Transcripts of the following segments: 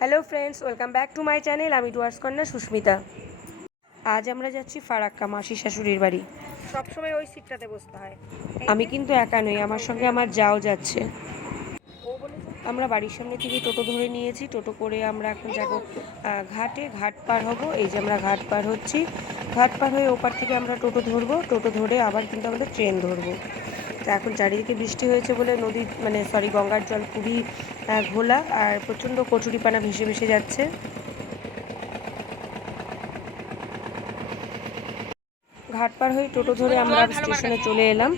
Hello friends, welcome back to my channel. আমি ডুয়ার্স কন্যা সুস্মিতা। আজ আমরা যাচ্ছি ফারাক্কা মাসি শাশুড়ির বাড়ি। সবসময় ওই সিটটাতে বসতে হয়। আমি কিন্তু একা নই, আমার সঙ্গে আমার যাও যাচ্ছে। আমরা বাড়ির সামনে থেকে টোটো ধরে নিয়েছি। টোটো করে আমরা এখন যাব ঘাটে। ঘাট পার হব। এই যে আমরা ঘাট পার হচ্ছি। ঘাট পার হয়ে ওপার থেকে আমরা টোটো ধরবো। টোটো ধরে আবার কিন্তু আমরা ট্রেন ধরবো। তো এখন চারিদিকে বৃষ্টি হয়েছে বলে গঙ্গার জল খুবই ঘোলা আর প্রচণ্ড কচুরিপানা ভেসে ভেসে যাচ্ছে। ঘাট পার হয়ে টোটো ধরে আমরা স্টেশনে চলে এলাম।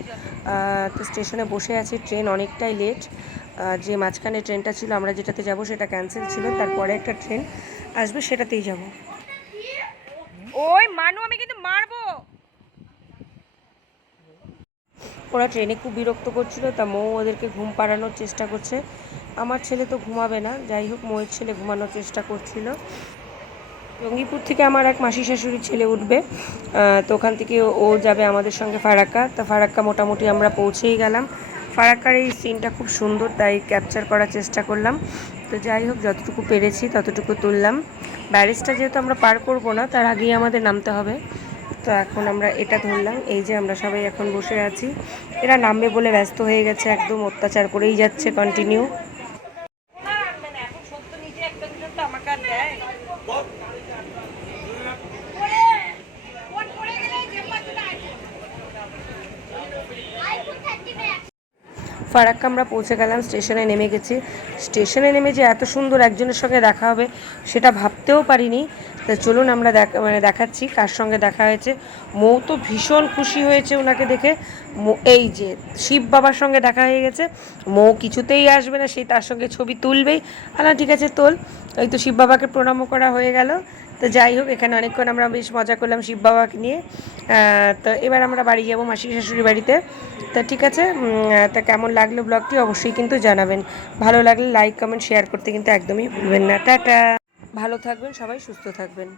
তো স্টেশনে বসে আছি। ট্রেন অনেকটাই লেট। যে মাঝখানে ট্রেনটা ছিল আমরা যেটাতে যাব সেটা ক্যান্সেল ছিল, তারপরে একটা ট্রেন আসবে সেটাতেই যাব। ওই মানু, আমি কিন্তু মারবো। ওরা ট্রেনে খুব বিরক্ত করছিল, তা মৌ ওদেরকে ঘুম পাড়ানোর চেষ্টা করছে। আমার ছেলে তো ঘুমাবে না, যাই হোক মৌয়ের ছেলে ঘুমানোর চেষ্টা করছিল। জঙ্গিপুর থেকে আমার এক মাসি শাশুড়ির ছেলে উঠবে, তো ওখান থেকে ও যাবে আমাদের সঙ্গে ফারাক্কা। তা ফারাক্কা মোটামুটি আমরা পৌঁছেই গেলাম। ফারাক্কার এই সিনটা খুব সুন্দর, তাই ক্যাপচার করার চেষ্টা করলাম। তো যাই হোক, যতটুকু পেরেছি ততটুকু তুললাম। ব্যারেজটা যেহেতু আমরা পার করব না, তার আগেই আমাদের নামতে হবে। তো এখন আমরা এটা ধরলাম। এই যে আমরা সবাই এখন বসে আছি। এরা নামবে বলে ব্যস্ত হয়ে গেছে, একদম অত্যাচার করেই যাচ্ছে কন্টিনিউ। ফারাক্কা আমরা পৌঁছে গেলাম, স্টেশনে নেমে গেছি। স্টেশনে নেমে যে এত সুন্দর একজনের সঙ্গে দেখা হবে সেটা ভাবতেও পারিনি। তা চলুন আমরা দেখাচ্ছি কার সঙ্গে দেখা হয়েছে। মৌ তো ভীষণ খুশি হয়েছে ওনাকে দেখে। এই যে শিব বাবার সঙ্গে দেখা হয়ে গেছে। মৌ কিছুতেই আসবে না, সেই তার সঙ্গে ছবি তুলবেই। ঠিক আছে তোল। ওই তো শিব বাবাকে প্রণামও করা হয়ে গেল। তো যাই হোক, এখানে অনেকক্ষণ আমরা বেশ মজা করলাম শিব বাবাকে নিয়ে। তো এবার আমরা বাড়ি যাব, মাসি শাশুড়ি বাড়িতে। তা ঠিক আছে, তা কেমন লাগলো ব্লগটি অবশ্যই কিন্তু জানাবেন। ভালো লাগলে লাইক কমেন্ট শেয়ার করতে কিন্তু একদমই ভুলবেন না। টাটা। ভালো থাকবেন সবাই, সুস্থ থাকবেন।